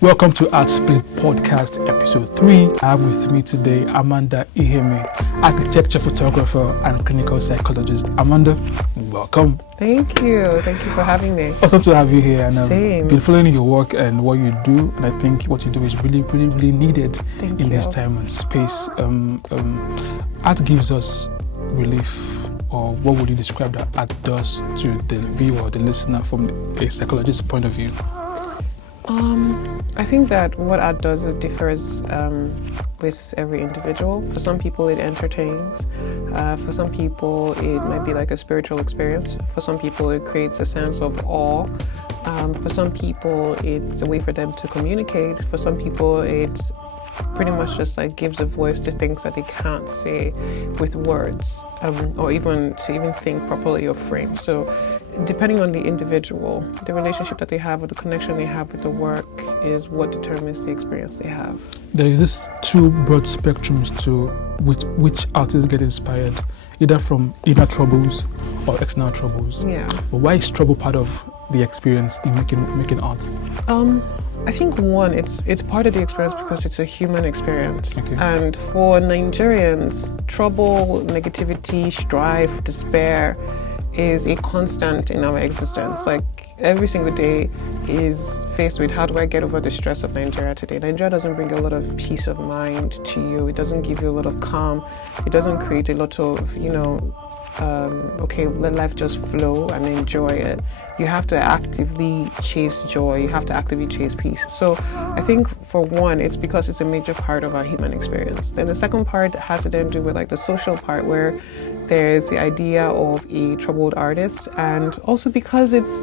Welcome to Art Split Podcast Episode 3. I have with me today Amanda Eheim, architecture photographer and clinical psychologist. Amanda, welcome. Thank you. Thank you for having me. Awesome to have you here. And Same. I've been following your work and what you do, and I think what you do is really needed in this time and space. Art gives us relief, or what would you describe that art does to the viewer, the listener, from a psychologist's point of view? I think that what art does, it differs with every individual. For some people it entertains. For some people it might be like a spiritual experience. For some people it creates a sense of awe. For some people it's a way for them to communicate. For some people it's pretty much just like gives a voice to things that they can't say with words, or even to think properly or frame. So depending on the individual, the relationship that they have or the connection they have with the work is what determines the experience they have. There is this two broad spectrums to which artists get inspired, either from inner troubles or external troubles. Yeah. But why is trouble part of the experience in making art? I think one, it's part of the experience because it's a human experience. Okay. And for Nigerians, trouble, negativity, strife, despair is a constant in our existence. Like every single day is faced with, how do I get over the stress of Nigeria today? Nigeria doesn't bring a lot of peace of mind to you. It doesn't give you a lot of calm. It doesn't create a lot of, okay, let life just flow and enjoy it. You have to actively chase joy. You have to actively chase peace. So I think for one, it's because it's a major part of our human experience. Then the second part has to then do with like the social part, where there's the idea of a troubled artist, and also because it's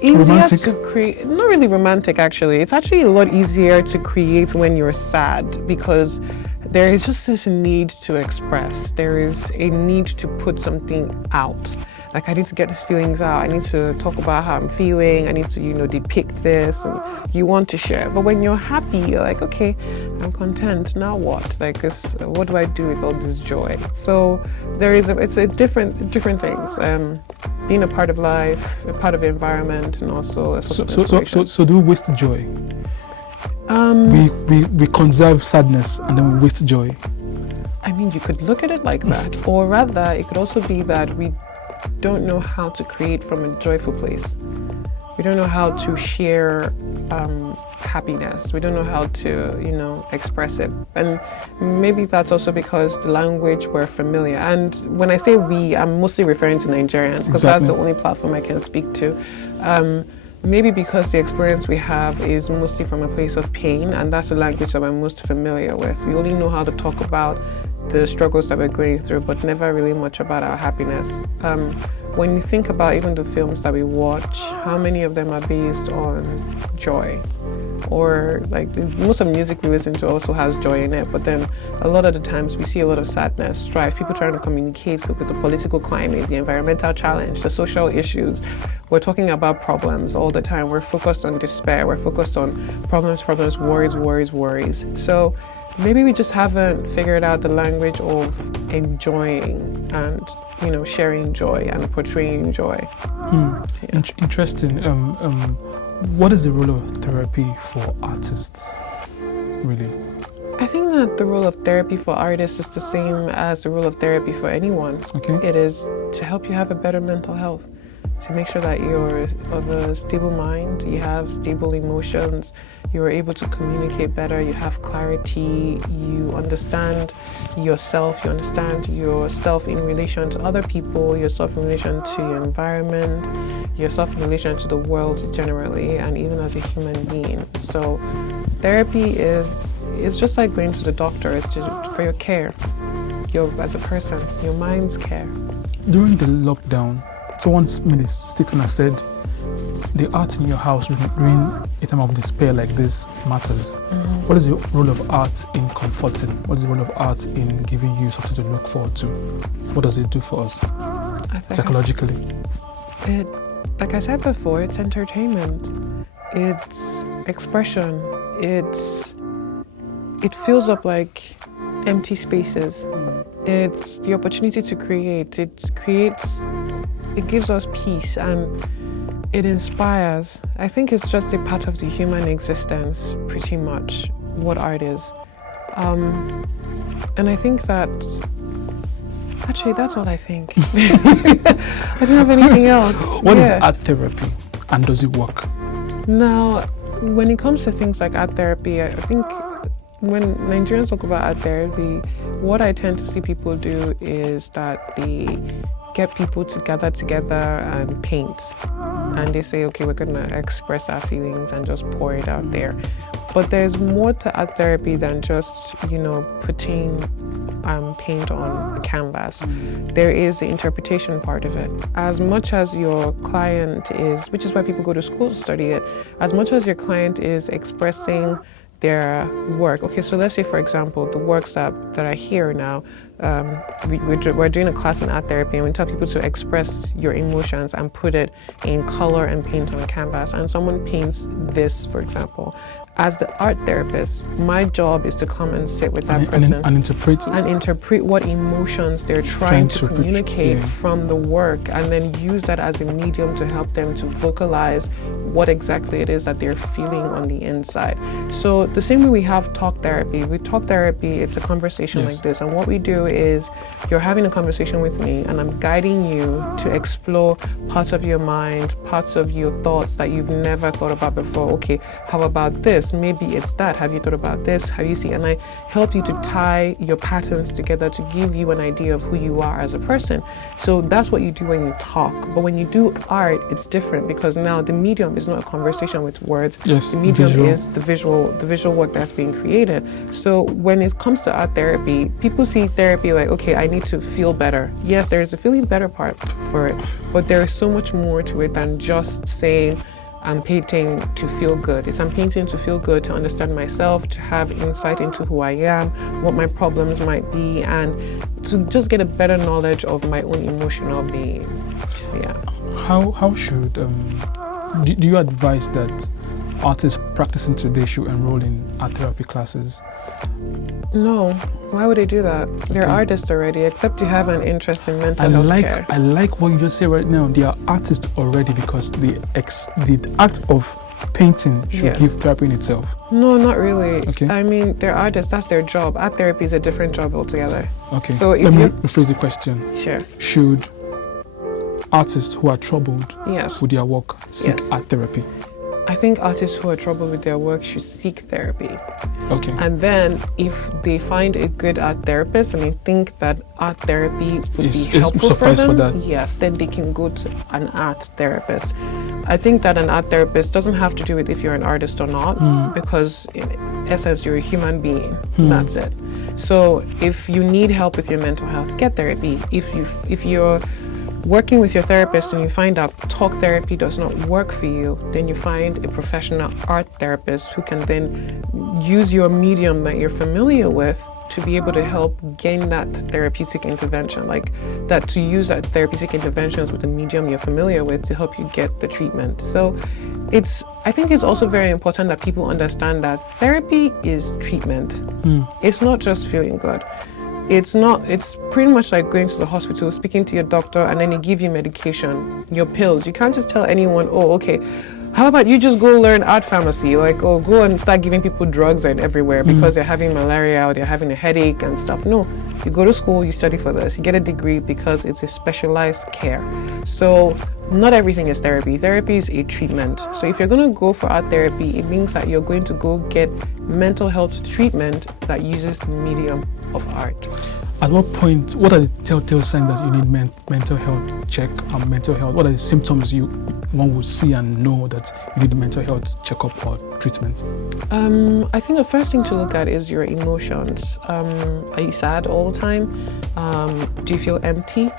easier romantic to create. Not really romantic, actually. It's actually a lot easier to create when you're sad, because there is just this need to express. There is a need to put something out. Like, I need to get these feelings out. I need to talk about how I'm feeling. I need to, depict this, and you want to share. But when you're happy, you're like, okay, I'm content. Now what? Like, what do I do with all this joy? So it's a different things. Being a part of life, a part of the environment, and also a sort of inspiration. So do we waste joy? We conserve sadness and then we waste joy. I mean, you could look at it like that, or rather, it could also be that we don't know how to create from a joyful place. We don't know how to share happiness. We don't know how to, express it. And maybe that's also because the language we're familiar. And when I say we, I'm mostly referring to Nigerians, because that's the only platform I can speak to. Maybe because the experience we have is mostly from a place of pain, and that's the language that we're most familiar with. We only know how to talk about the struggles that we're going through, but never really much about our happiness. When you think about even the films that we watch, how many of them are based on joy? Or like most of the music we listen to also has joy in it, but then a lot of the times we see a lot of sadness, strife, people trying to communicate with the political climate, the environmental challenge, the social issues. We're talking about problems all the time. We're focused on despair. We're focused on problems, worries. So maybe we just haven't figured out the language of enjoying and, sharing joy and portraying joy. Yeah. Interesting. What is the role of therapy for artists, really? I think that the role of therapy for artists is the same as the role of therapy for anyone. Okay. It is to help you have a better mental health, to make sure that you're of a stable mind, you have stable emotions, you're able to communicate better, you have clarity, you understand yourself, in relation to other people, yourself in relation to your environment, yourself in relation to the world generally, and even as a human being. So therapy is just like going to the doctor. It's for your care, as a person, your mind's care. During the lockdown, someone made a statement and said, the art in your house during a time of despair like this matters. Mm-hmm. What is the role of art in comforting? What is the role of art in giving you something to look forward to? What does it do for us psychologically? Like I said before, it's entertainment. It's expression. It fills up like empty spaces. It's the opportunity to create. It gives us peace, and It inspires. I think it's just a part of the human existence, pretty much, what art is. And I think that, actually, that's all I think. I don't have anything else. What is art therapy, and does it work? Now, when it comes to things like art therapy, I think when Nigerians talk about art therapy, what I tend to see people do is that they get people to gather together and paint. And they say, okay, we're going to express our feelings and just pour it out there. But there's more to art therapy than just, putting paint on a canvas. There is the interpretation part of it. As much as your client is, which is why people go to school to study it, as much as your client is expressing their work. Okay, so let's say, for example, the works that are here now, we're doing a class in art therapy, and we tell people to express your emotions and put it in color and paint on a canvas. And someone paints this, for example. As the art therapist, my job is to come and sit with that person and interpret what emotions they're trying to communicate from the work, and then use that as a medium to help them to vocalize what exactly it is that they're feeling on the inside. So the same way we have talk therapy. With talk therapy, it's a conversation like this, and what we do is you're having a conversation with me, and I'm guiding you to explore parts of your mind, parts of your thoughts that you've never thought about before. Okay, how about this? Maybe it's that. Have you thought about this? Have you seen? And I help you to tie your patterns together to give you an idea of who you are as a person. So that's what you do when you talk. But when you do art, it's different, because now the medium is not a conversation with words. Yes, the medium is the visual work that's being created. So when it comes to art therapy, people see therapy like, okay, I need to feel better. Yes, there is a feeling better part for it, but there is so much more to it than just saying, I'm painting to feel good. I'm painting to feel good, to understand myself, to have insight into who I am, what my problems might be, and to just get a better knowledge of my own emotional being. Yeah. How should do you advise that artists practicing today should enroll in art therapy classes? No. Why would they do that? They're artists already, except you have an interest in mental health care. I like what you just said right now. They are artists already, because the act of painting should give therapy in itself. No, not really. Okay. I mean, they're artists. That's their job. Art therapy is a different job altogether. Okay. So let me rephrase the question. Sure. Should artists who are troubled with their work seek art therapy? I think artists who are troubled with their work should seek therapy. Okay. And then if they find a good art therapist and they think that art therapy would be helpful for them, yes, then they can go to an art therapist. I think that an art therapist doesn't have to do it if you're an artist or not, because in essence, you're a human being. That's it. So if you need help with your mental health, get therapy. If you're working with your therapist and you find out talk therapy does not work for you, then you find a professional art therapist who can then use your medium that you're familiar with to be able to help gain that therapeutic intervention, like that, to use that therapeutic interventions with the medium you're familiar with to help you get the treatment. So I think it's also very important that people understand that therapy is treatment. It's not just feeling good. It's pretty much like going to the hospital, speaking to your doctor, and then they give you medication, your pills. You can't just tell anyone, oh, okay, how about you just go learn art pharmacy? Like, oh, go and start giving people drugs and everywhere because they're having malaria or they're having a headache and stuff. No, you go to school, you study for this, you get a degree because it's a specialized care. So not everything is therapy. Therapy is a treatment. So if you're going to go for art therapy, it means that you're going to go get mental health treatment that uses the medium of art. At what point, what are the telltale signs that you need mental health check and mental health? What are the symptoms one would see and know that you need a mental health checkup or treatment? I think the first thing to look at is your emotions. Are you sad all the time? Do you feel empty?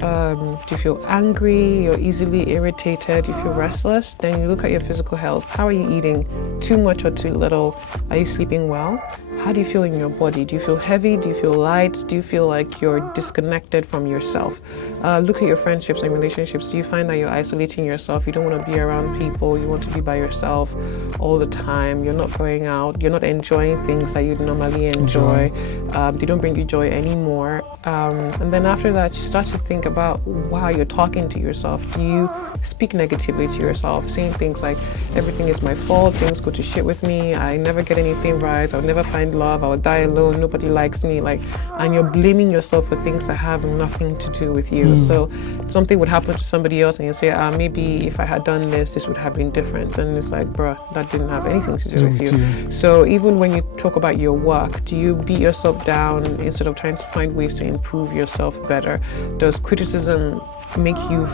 Do you feel angry? You're easily irritated? You feel restless? Then you look at your physical health. How are you eating? Too much or too little? Are you sleeping well? How do you feel in your body? Do you feel heavy? Do you feel light? Do you feel like you're disconnected from yourself? Look at your friendships and relationships. Do you find that you're isolating yourself? You don't want to be around people. You want to be by yourself all the time. You're not going out. You're not enjoying things that you'd normally enjoy. They don't bring you joy anymore. And then after that, you start to think about how you're talking to yourself. Do you speak negatively to yourself, saying things like, everything is my fault, things go to shit with me, I never get anything right, I'll never find love, I'll die alone, nobody likes me, like, and you're blaming yourself for things that have nothing to do with you. So something would happen to somebody else and you say, maybe if I had done this would have been different. And it's like, bruh, that didn't have anything to do with you. So even when you talk about your work, do you beat yourself down instead of trying to find ways to improve yourself better? Does criticism make you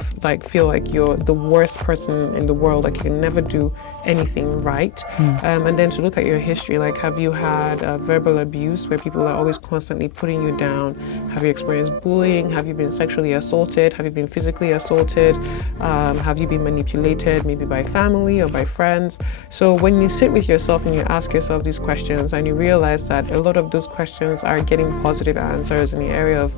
feel like you're the worst person in the world, like you can never do anything right? And then to look at your history, like, have you had verbal abuse where people are always constantly putting you down? Have you experienced bullying? Have you been sexually assaulted? Have you been physically assaulted? Have you been manipulated, maybe by family or by friends? So when you sit with yourself and you ask yourself these questions and you realize that a lot of those questions are getting positive answers in the area of,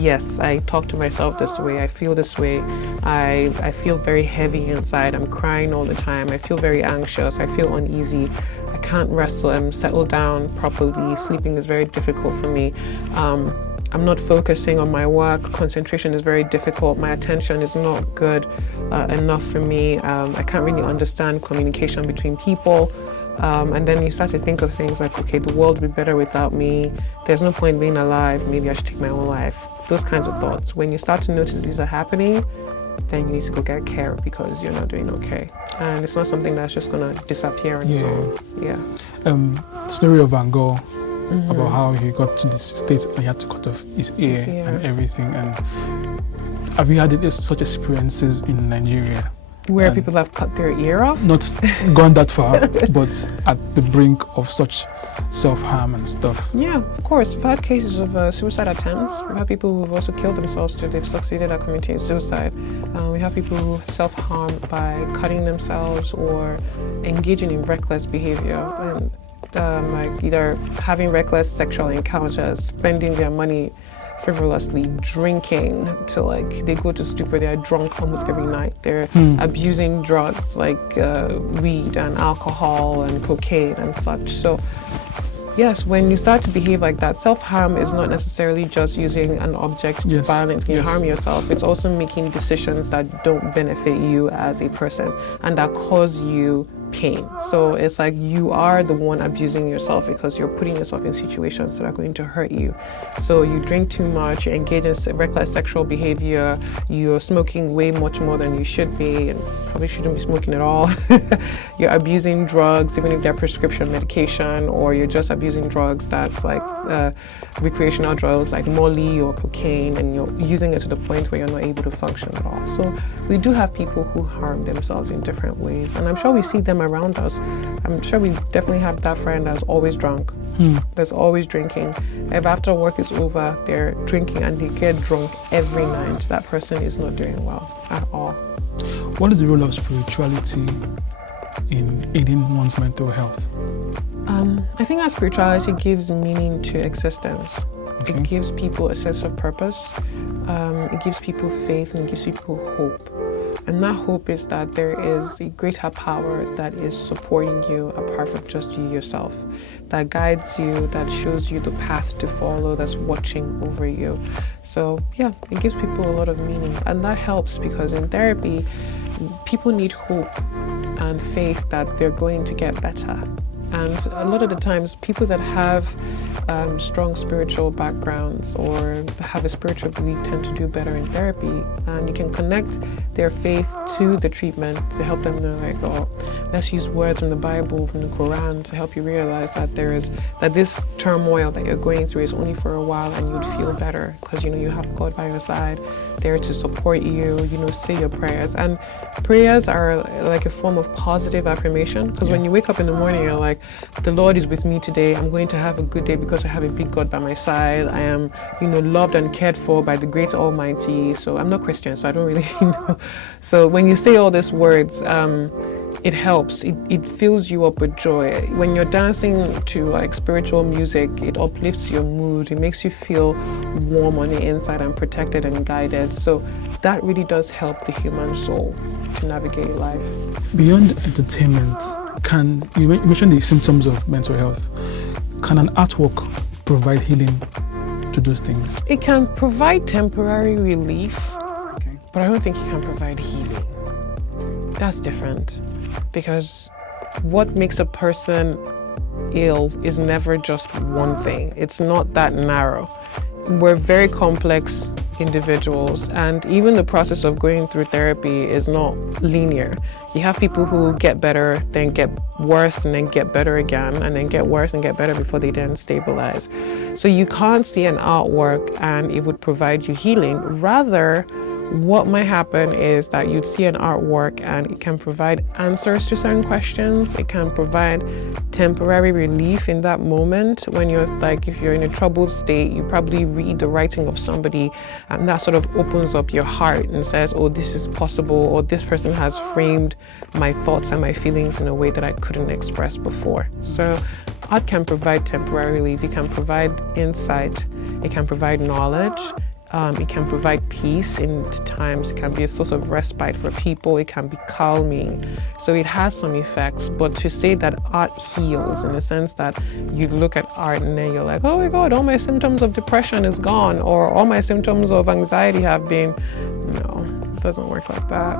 yes, I talk to myself this way, I feel this way, I feel very heavy inside, I'm crying all the time, I feel very anxious, I feel uneasy, I can't rest and settle down properly, sleeping is very difficult for me, I'm not focusing on my work, concentration is very difficult, my attention is not good enough for me, I can't really understand communication between people. And then you start to think of things like, okay, the world would be better without me, there's no point being alive, maybe I should take my own life. Those kinds of thoughts. When you start to notice these are happening, then you need to go get care because you're not doing okay. And it's not something that's just going to disappear on its own. Story of Van Gogh, about how he got to this state and he had to cut off his ear and everything. And have you had such experiences in Nigeria? Where people have cut their ear off? Not gone that far, but at the brink of such self-harm and stuff. Yeah, of course. We've had cases of suicide attempts. We've had people who've also killed themselves too. They've succeeded at committing suicide. We have people who self-harm by cutting themselves or engaging in reckless behavior. And like either having reckless sexual encounters, spending their money frivolously, drinking to like they go to stupor, they're drunk almost every night, they're abusing drugs like weed and alcohol and cocaine and such. So yes, when you start to behave like that, self-harm is not necessarily just using an object to violently harm yourself. It's also making decisions that don't benefit you as a person and that cause you pain. So it's like you are the one abusing yourself because you're putting yourself in situations that are going to hurt you. So you drink too much, you engage in reckless sexual behavior, you're smoking way much more than you should be and probably shouldn't be smoking at all. You're abusing drugs, even if they're prescription medication, or you're just abusing drugs that's like recreational drugs like Molly or cocaine, and you're using it to the point where you're not able to function at all. So we do have people who harm themselves in different ways, and I'm sure we see them around us. I'm sure we definitely have that friend that's always drunk, that's always drinking. If after work is over, they're drinking and they get drunk every night. That person is not doing well at all. What is the role of spirituality in aiding one's mental health? I think that spirituality gives meaning to existence. Okay. It gives people a sense of purpose. It gives people faith and it gives people hope. And that hope is that there is a greater power that is supporting you apart from just you yourself, that guides you, that shows you the path to follow, that's watching over you. So yeah, it gives people a lot of meaning. And that helps because in therapy, people need hope and faith that they're going to get better. And a lot of the times, people that have strong spiritual backgrounds or have a spiritual belief tend to do better in therapy. And you can connect their faith to the treatment to help them know, like, oh, let's use words from the Bible, from the Quran, to help you realize that that this turmoil that you're going through is only for a while, and you'd feel better because you have God by your side, there to support you. Say your prayers, and prayers are like a form of positive affirmation. Because when you wake up in the morning, you're like, the Lord is with me today. I'm going to have a good day because I have a big God by my side. I am, loved and cared for by the great Almighty. So I'm not Christian, so I don't really know. So when you say all these words, it helps. It fills you up with joy. When you're dancing to like spiritual music, it uplifts your mood. It makes you feel warm on the inside and protected and guided. So that really does help the human soul to navigate life. Beyond entertainment, you mentioned the symptoms of mental health. Can an artwork provide healing to those things? It can provide temporary relief, but I don't think it can provide healing. That's different, because what makes a person ill is never just one thing. It's not that narrow. We're very complex individuals, and even the process of going through therapy is not linear. You have people who get better, then get worse, and then get better again, and then get worse and get better before they then stabilize. So you can't see an artwork and it would provide you healing. Rather, what might happen is that you'd see an artwork and it can provide answers to certain questions. It can provide temporary relief in that moment when you're like, if you're in a troubled state, you probably read the writing of somebody and that sort of opens up your heart and says, oh, this is possible, or this person has framed my thoughts and my feelings in a way that I couldn't express before. So art can provide temporary relief. It can provide insight. It can provide knowledge. It can provide peace in times. It can be a source of respite for people. It can be calming. So it has some effects. But to say that art heals, in the sense that you look at art and then you're like, oh my God, all my symptoms of depression is gone, or all my symptoms of anxiety have been, no, it doesn't work like that.